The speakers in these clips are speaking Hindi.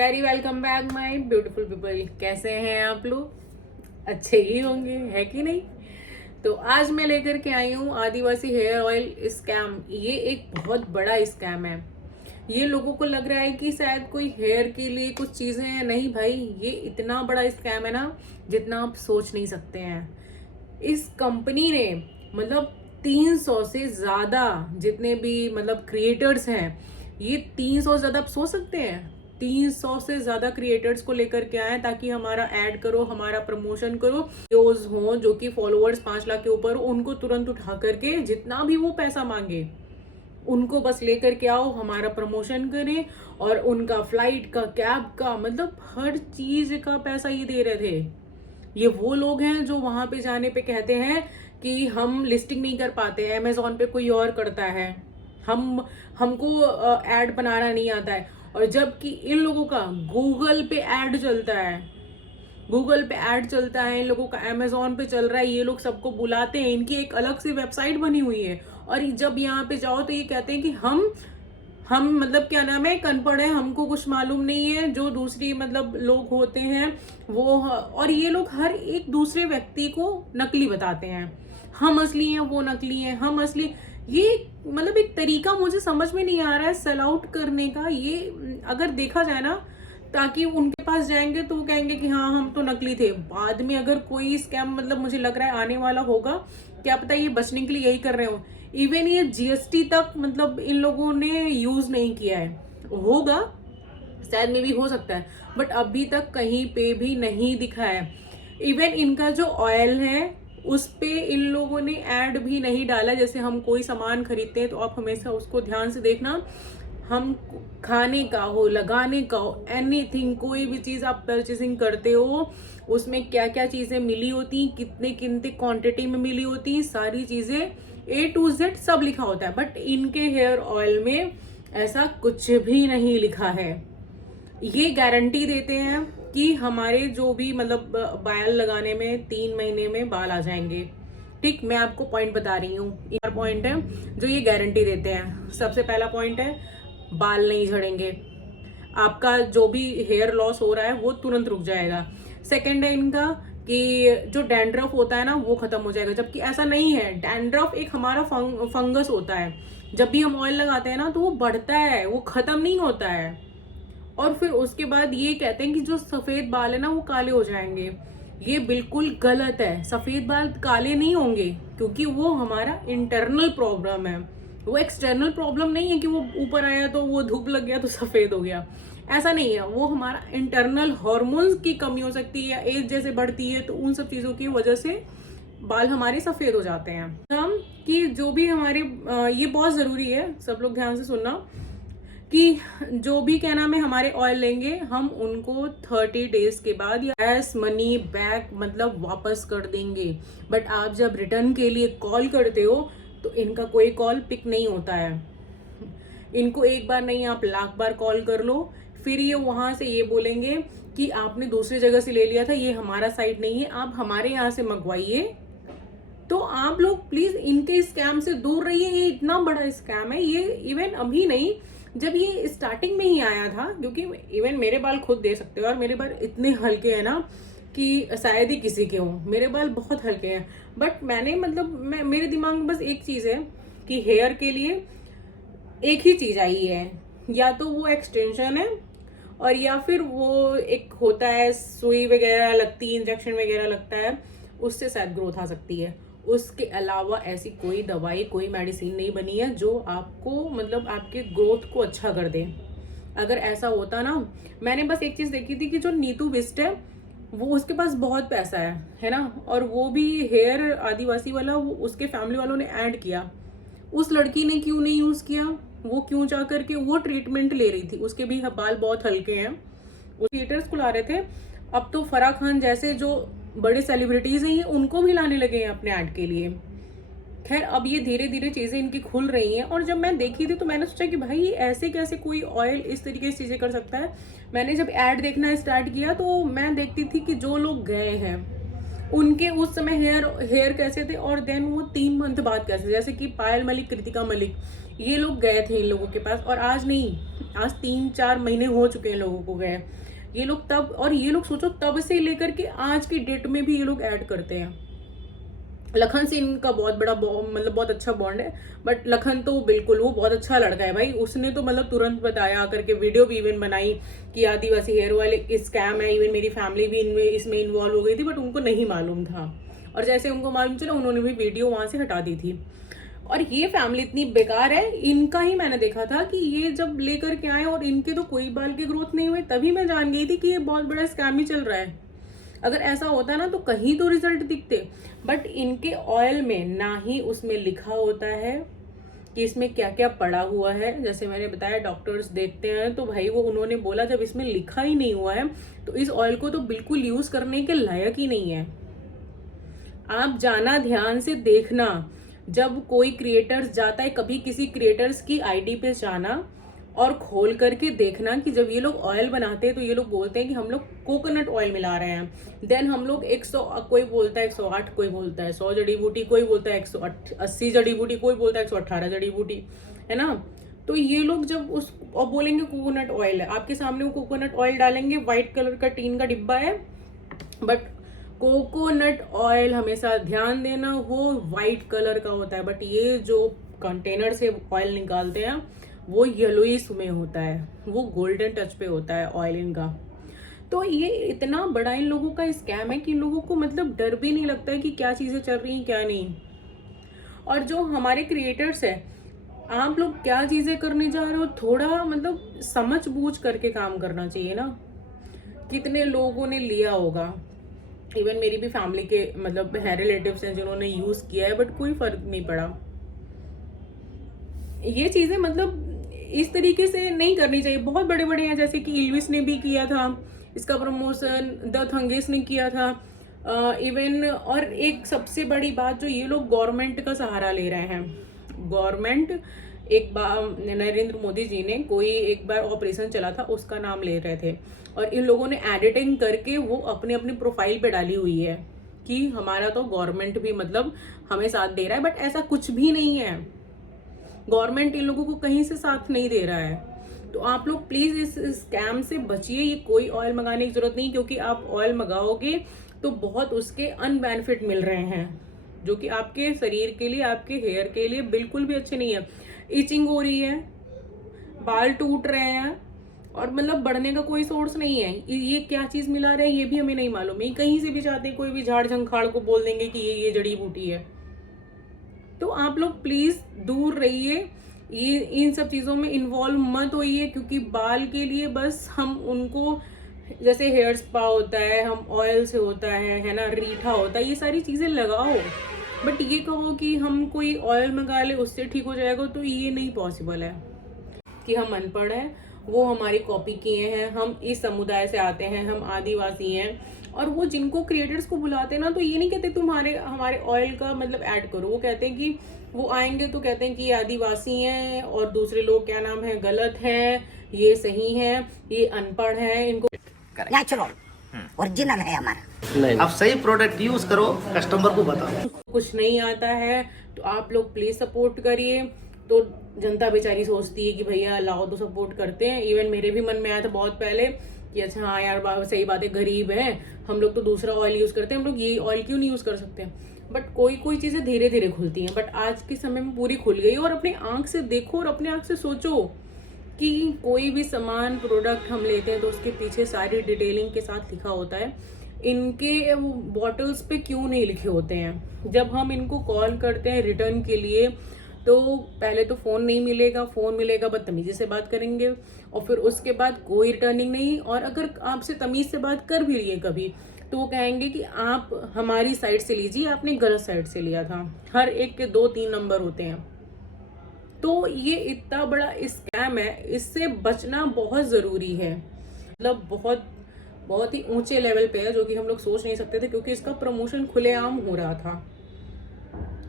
Very welcome back my beautiful people. कैसे हैं आप लोग? अच्छे ही होंगे, है कि नहीं? तो आज मैं लेकर के आई हूँ आदिवासी हेयर ऑयल स्कैम। ये एक बहुत बड़ा स्कैम है। ये लोगों को लग रहा है कि शायद कोई हेयर के लिए कुछ चीजें हैं। नहीं भाई, ये इतना बड़ा स्कैम है ना, जितना आप सोच नहीं सकते हैं। इस कंपनी ने मतलब 300 से ज्यादा जितने भी मतलब क्रिएटर्स हैं, ये 300 से ज्यादा आप सोच सकते हैं, 300 से ज्यादा क्रिएटर्स को लेकर के आए ताकि हमारा ऐड करो, हमारा प्रमोशन करो। वीडियोस हो जो कि फॉलोअर्स 5 लाख के ऊपर, उनको तुरंत उठा करके जितना भी वो पैसा मांगे उनको बस लेकर के आओ, हमारा प्रमोशन करें। और उनका फ्लाइट का, कैब का, मतलब हर चीज का पैसा ये दे रहे थे। ये वो लोग हैं जो वहां पे जाने पे कहते हैं कि हम लिस्टिंग नहीं कर पाते, अमेजोन पे कोई और करता है, हमको ऐड बनाना नहीं आता है। और जबकि इन लोगों का गूगल पे ऐड चलता है, गूगल पे ऐड चलता है, इन लोगों का अमेजोन पे चल रहा है। ये लोग सबको बुलाते हैं, इनकी एक अलग सी वेबसाइट बनी हुई है। और जब यहाँ पे जाओ तो ये कहते हैं कि हम मतलब क्या नाम है, कनपढ़ है, हमको कुछ मालूम नहीं है। जो दूसरी मतलब लोग होते हैं वो, और ये लोग हर एक दूसरे व्यक्ति को नकली बताते हैं। हम असली हैं, वो नकली हैं, हम असली। ये मतलब एक तरीका मुझे समझ में नहीं आ रहा है सेल आउट करने का। ये अगर देखा जाए ना, ताकि उनके पास जाएंगे तो वो कहेंगे कि हाँ हम तो नकली थे। बाद में अगर कोई स्कैम मतलब मुझे लग रहा है आने वाला होगा, क्या पता ये बचने के लिए यही कर रहे हो। इवन ये जीएसटी तक मतलब इन लोगों ने यूज नहीं किया है। होगा शायद में भी हो सकता है, बट अभी तक कहीं पे भी नहीं दिखा है। इवन इनका जो ऑयल है उस पे इन लोगों ने ऐड भी नहीं डाला। जैसे हम कोई सामान खरीदते हैं तो आप हमेशा उसको ध्यान से देखना, हम खाने का हो, लगाने का हो, एनीथिंग, कोई भी चीज आप परचेसिंग करते हो उसमें क्या क्या चीजें मिली होती, कितने कितने क्वांटिटी में मिली होती, सारी चीजें A to Z सब लिखा होता है। बट इनके हेयर ऑयल में ऐसा कुछ भी नहीं लिखा है। ये गारंटी देते हैं कि हमारे जो भी मतलब बाल लगाने में 3 महीने में बाल आ जाएंगे। ठीक, मैं आपको पॉइंट बता रही हूँ। ये पॉइंट है जो ये गारंटी देते हैं। सबसे पहला पॉइंट है, बाल नहीं झड़ेंगे, आपका जो भी हेयर लॉस हो रहा है वो तुरंत रुक जाएगा। सेकंड है इनका कि जो डैंड्रफ होता है ना वो खत्म हो जाएगा। जबकि ऐसा नहीं है। डैंड्रफ एक हमारा फंगस होता है, जब भी हम ऑयल लगाते हैं ना तो वो बढ़ता है, वो खत्म नहीं होता है। और फिर उसके बाद ये कहते हैं कि जो सफेद बाल है ना वो काले हो जाएंगे। ये बिल्कुल गलत है। सफेद बाल काले नहीं होंगे, क्योंकि वो हमारा इंटरनल प्रॉब्लम है, वो एक्सटर्नल प्रॉब्लम नहीं है कि वो ऊपर आया तो वो धूप लग गया तो सफेद हो गया। ऐसा नहीं है। वो हमारा इंटरनल हार्मोन्स की कमी हो सकती है, या एज जैसे बढ़ती है तो उन सब चीजों की वजह से बाल हमारे सफेद हो जाते हैं। हम कि जो भी हमारे ये बहुत जरूरी है, सब लोग ध्यान से सुनना, कि जो भी क्या नाम है हमारे ऑयल लेंगे, हम उनको 30 डेज के बाद या कैश मनी बैक मतलब वापस कर देंगे। बट आप जब रिटर्न के लिए कॉल करते हो तो इनका कोई कॉल पिक नहीं होता है। इनको एक बार नहीं, आप लाख बार कॉल कर लो, फिर ये वहां से ये बोलेंगे कि आपने दूसरी जगह से ले लिया था, ये हमारा साइट नहीं है, आप हमारे यहाँ से मंगवाइए। तो आप लोग प्लीज इनके स्कैम से दूर रहिए। ये इतना बड़ा स्कैम है। ये इवन अभी नहीं, जब ये स्टार्टिंग में ही आया था, क्योंकि इवन मेरे बाल खुद दे सकते हो, और मेरे बाल इतने हल्के हैं ना कि शायद ही किसी के हों। मेरे बाल बहुत हल्के हैं। बट मैंने मतलब मेरे दिमाग में बस एक चीज है कि हेयर के लिए एक ही चीज आई है, या तो वो एक्सटेंशन है, और या फिर वो एक होता है सुई वगैरह लगती है, इंजेक्शन वगैरह लगता है, उससे शायद ग्रोथ आ सकती है। उसके अलावा ऐसी कोई दवाई, कोई मेडिसिन नहीं बनी है जो आपको मतलब आपके ग्रोथ को अच्छा कर दे। अगर ऐसा होता ना, मैंने बस एक चीज देखी थी कि जो नीतू बिस्ट है वो, उसके पास बहुत पैसा है ना, और वो भी हेयर आदिवासी वाला, वो उसके फैमिली वालों ने ऐड किया। उस लड़की ने क्यों नहीं यूज किया? वो क्यों जा करके वो ट्रीटमेंट ले रही थी? उसके भी बाल बहुत हल्के हैं। वो थिएटर्स को ला रहे थे। अब तो फराह खान जैसे जो बड़े सेलिब्रिटीज हैं, ये उनको भी लाने लगे हैं अपने ऐड के लिए। खैर, अब ये धीरे धीरे चीजें इनकी खुल रही हैं। और जब मैं देखी थी तो मैंने सोचा कि भाई ये ऐसे कैसे कोई ऑयल इस तरीके से चीजें कर सकता है। मैंने जब ऐड देखना स्टार्ट किया तो मैं देखती थी कि जो लोग गए हैं उनके उस समय हेयर कैसे थे, और देन वो 3 मंथ बाद कैसे, जैसे कि पायल मलिक, कृतिका मलिक, ये लोग गए थे इन लोगों के पास, और आज नहीं, आज 3-4 महीने हो चुके हैं लोगों को गए। ये लोग तब, और ये लोग सोचो तब से लेकर के आज की डेट में भी ये लोग ऐड करते हैं। लखन से इनका बहुत बड़ा मतलब बहुत अच्छा बॉन्ड है, बट लखन तो बिल्कुल, वो बहुत अच्छा लड़का है भाई। उसने तो मतलब तुरंत बताया करके, वीडियो भी इवन बनाई कि आदिवासी हेयर ऑयल एक स्कैम है। इवन मेरी फैमिली भी इसमें इन्वॉल्व हो गई थी, बट उनको नहीं मालूम था, और जैसे उनको मालूम चला उन्होंने भी वीडियो वहां से हटा दी थी। और ये फैमिली इतनी बेकार है, इनका ही मैंने देखा था कि ये जब लेकर के आए और इनके तो कोई बाल की ग्रोथ नहीं हुई, तभी मैं जान गई थी कि ये बहुत बड़ा स्कैम ही चल रहा है। अगर ऐसा होता ना तो कहीं तो रिजल्ट दिखते, बट इनके ऑयल में ना ही उसमें लिखा होता है कि इसमें क्या क्या पड़ा हुआ है। जैसे मैंने बताया डॉक्टर्स देखते हैं, तो भाई वो उन्होंने बोला जब इसमें लिखा ही नहीं हुआ है तो इस ऑयल को तो बिल्कुल यूज करने के लायक ही नहीं है। आप जाना, ध्यान से देखना, जब कोई क्रिएटर्स जाता है, कभी किसी क्रिएटर्स की आईडी पे जाना और खोल करके देखना कि जब ये लोग ऑयल बनाते हैं तो ये लोग बोलते हैं कि हम लोग कोकोनट ऑयल मिला रहे हैं। देन हम लोग 100, कोई बोलता है 108, कोई बोलता है 100 जड़ी बूटी, कोई बोलता है 180 जड़ी बूटी, कोई बोलता है 118 जड़ी बूटी, है ना। तो ये लोग जब उस और बोलेंगे कोकोनट ऑयल है, आपके सामने वो कोकोनट ऑयल डालेंगे, व्हाइट कलर का टीन का डिब्बा है, बट कोकोनट ऑयल हमेशा ध्यान देना वो व्हाइट कलर का होता है, बट ये जो कंटेनर से ऑयल निकालते हैं वो येलोइश में होता है, वो गोल्डन टच पे होता है ऑयल इनका। तो ये इतना बड़ा इन लोगों का स्कैम है कि इन लोगों को मतलब डर भी नहीं लगता है कि क्या चीजें चल रही हैं क्या नहीं। और जो हमारे क्रिएटर्स है, आप लोग क्या चीजें करने जा रहे हो, थोड़ा मतलब समझ बूझ करके काम करना चाहिए ना। कितने लोगों ने लिया होगा, इवन मेरी भी फैमिली के मतलब है रिलेटिव्स हैं जिन्होंने यूज किया है, बट कोई फर्क नहीं पड़ा। ये चीजें मतलब इस तरीके से नहीं करनी चाहिए। बहुत बड़े बड़े हैं, जैसे कि इल्विस ने भी किया था इसका प्रमोशन, द थंगेस ने किया था इवन। और एक सबसे बड़ी बात, जो ये लोग गवर्नमेंट का सहारा ले रहे हैं। गवर्नमेंट एक बार नरेंद्र मोदी जी ने कोई एक बार ऑपरेशन चला था, उसका नाम ले रहे थे, और इन लोगों ने एडिटिंग करके वो अपने अपनी प्रोफाइल पे डाली हुई है कि हमारा तो गवर्नमेंट भी मतलब हमें साथ दे रहा है, बट ऐसा कुछ भी नहीं है। गवर्नमेंट इन लोगों को कहीं से साथ नहीं दे रहा है। तो आप लोग प्लीज इस स्कैम से बचिए। ये कोई ऑयल मंगाने की जरूरत नहीं, क्योंकि आप ऑयल मंगाओगे तो बहुत उसके अनबेनिफिट मिल रहे हैं, जो कि आपके शरीर के लिए, आपके हेयर के लिए बिल्कुल भी अच्छे नहीं है। इचिंग हो रही है, बाल टूट रहे हैं, और मतलब बढ़ने का कोई सोर्स नहीं है। ये क्या चीज मिला रहे हैं ये भी हमें नहीं मालूम है। कहीं से भी जाते हैं, कोई भी झाड़ झंखाड़ को बोल देंगे कि ये जड़ी बूटी है। तो आप लोग प्लीज दूर रहिए, ये इन सब चीजों में इन्वॉल्व मत होइए, क्योंकि बाल के लिए बस हम उनको, जैसे हेयर स्पा होता है, हम ऑयल से होता है ना, रीठा होता है, ये सारी चीजें लगाओ। बट ये कहो कि हम कोई ऑयल मंगा ले उससे ठीक हो जाएगा, तो ये नहीं पॉसिबल है। कि हम अनपढ़ हैं, वो हमारी कॉपी किए हैं, हम इस समुदाय से आते हैं, हम आदिवासी हैं। और वो जिनको क्रिएटर्स को बुलाते हैं ना, तो ये नहीं कहते तुम्हारे हमारे ऑयल का मतलब ऐड करो। वो कहते हैं कि वो आएंगे तो कहते हैं कि ये आदिवासी हैं, और दूसरे लोग क्या नाम है गलत है, ये सही है, ये अनपढ़ है, इनको नेचुरल ओरिजिनल है हमारा। नहीं, आप सही प्रोडक्ट यूज करो, कस्टमर को बताओ। कुछ नहीं आता है, तो आप लोग प्लीज सपोर्ट करिए। तो जनता बेचारी सोचती है कि भैया लाओ तो सपोर्ट करते हैं। इवन मेरे भी मन में आया था बहुत पहले कि अच्छा हाँ यार सही बात है, गरीब है हम लोग तो दूसरा ऑयल यूज करते हैं, हम लोग ये ऑयल क्यों नहीं यूज कर सकते। बट कोई कोई चीजें धीरे धीरे खुलती हैं, बट आज के समय में पूरी खुल गई। और अपने आंख से देखो और अपने आंख से सोचो कि कोई भी सामान प्रोडक्ट हम लेते हैं तो उसके पीछे सारी डिटेलिंग के साथ लिखा होता है। इनके बॉटल्स पे क्यों नहीं लिखे होते हैं। जब हम इनको कॉल करते हैं रिटर्न के लिए, तो पहले तो फोन नहीं मिलेगा, फोन मिलेगा बदतमीजी से बात करेंगे, और फिर उसके बाद कोई रिटर्निंग नहीं। और अगर आपसे तमीज से बात कर भी लिए कभी, तो वो कहेंगे कि आप हमारी साइड से लीजिए, आपने गलत साइड से लिया था। हर एक के 2-3 नंबर होते हैं। तो ये इतना बड़ा स्कैम है, इससे बचना बहुत जरूरी है। मतलब बहुत बहुत ही ऊंचे लेवल पे है, जो कि हम लोग सोच नहीं सकते थे, क्योंकि इसका प्रमोशन खुलेआम हो रहा था।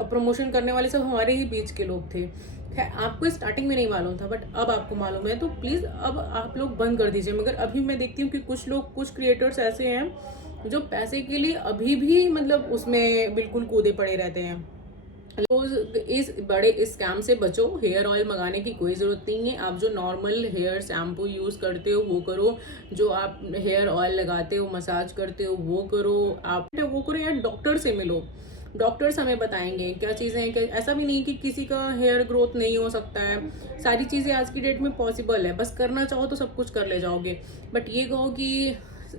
और प्रमोशन करने वाले सब हमारे ही बीच के लोग थे। खैर आपको स्टार्टिंग में नहीं मालूम था, बट अब आपको मालूम है, तो प्लीज अब आप लोग बंद कर दीजिए। मगर अभी मैं देखती हूँ कि कुछ लोग, कुछ क्रिएटर्स ऐसे हैं जो पैसे के लिए अभी भी मतलब उसमें बिल्कुल कूदे पड़े रहते हैं। इस बड़े स्कैम से बचो। हेयर ऑयल मंगाने की कोई ज़रूरत नहीं है। आप जो नॉर्मल हेयर शैम्पू यूज़ करते हो वो करो, जो आप हेयर ऑयल लगाते हो, मसाज करते हो वो करो, आप वो करो, या डॉक्टर से मिलो। डॉक्टर्स हमें बताएंगे क्या चीज़ें हैं। क्या ऐसा भी नहीं कि किसी का हेयर ग्रोथ नहीं हो सकता है, सारी चीज़ें आज की डेट में पॉसिबल है, बस करना चाहो तो सब कुछ कर ले जाओगे। बट ये कहो कि,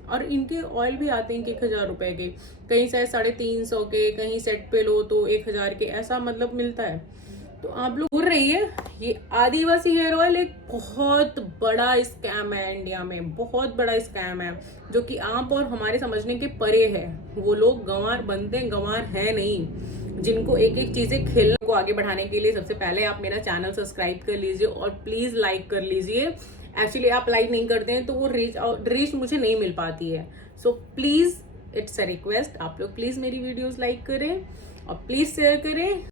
और इनके ऑयल भी आते हैं कि 1,000 रुपए के, कहीं शायद 350 के, कहीं सेट पे लो तो 1,000 के, ऐसा मतलब मिलता है। तो आप लोग भूल रही है, ये आदिवासी हेयर ऑयल एक बहुत बड़ा स्कैम है इंडिया में, बहुत बड़ा स्कैम है, जो कि आप और हमारे समझने के परे है। वो लोग गंवार बनते हैं, गंवार है नहीं, जिनको एक एक चीजें खेलने को आगे बढ़ाने के लिए। सबसे पहले आप मेरा चैनल सब्सक्राइब कर लीजिए और प्लीज लाइक कर लीजिए। एक्चुअली आप लाइक नहीं करते हैं तो वो रीच मुझे नहीं मिल पाती है। So please, it's a request, आप लोग प्लीज मेरी वीडियोस लाइक करें और प्लीज शेयर करें।